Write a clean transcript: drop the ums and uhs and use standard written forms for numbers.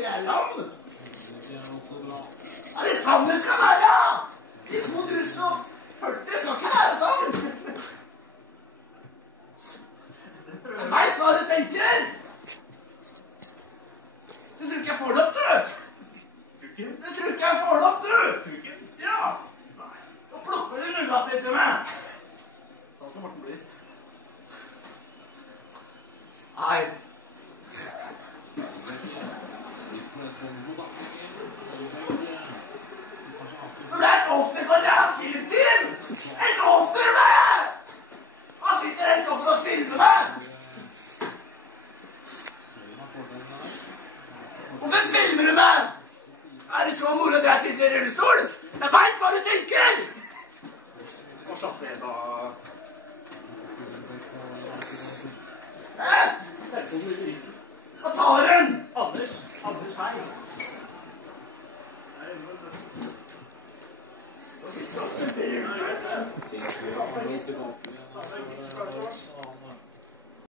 Fjelland. Er det sånn det skal være? I 2040 skal ikke være sånn. Jeg vet hva du tenker. Du tror ikke jeg får det opp, du. Du tror ikke jeg får det opp, du. Ja. Nå plukker du munnlatt etter meg. Sånn skal Morten bli. Nei. Du ble et offer for et asylteam! Et offer, det! Hva sitter dere så for å filme meg? Hvorfor filmer du meg? Er det så moro at jeg sitter i rullestol? Jeg vet hva du tenker! Hva slapp ned, da? Hva tar hun? Anders Hei. Nå sitter du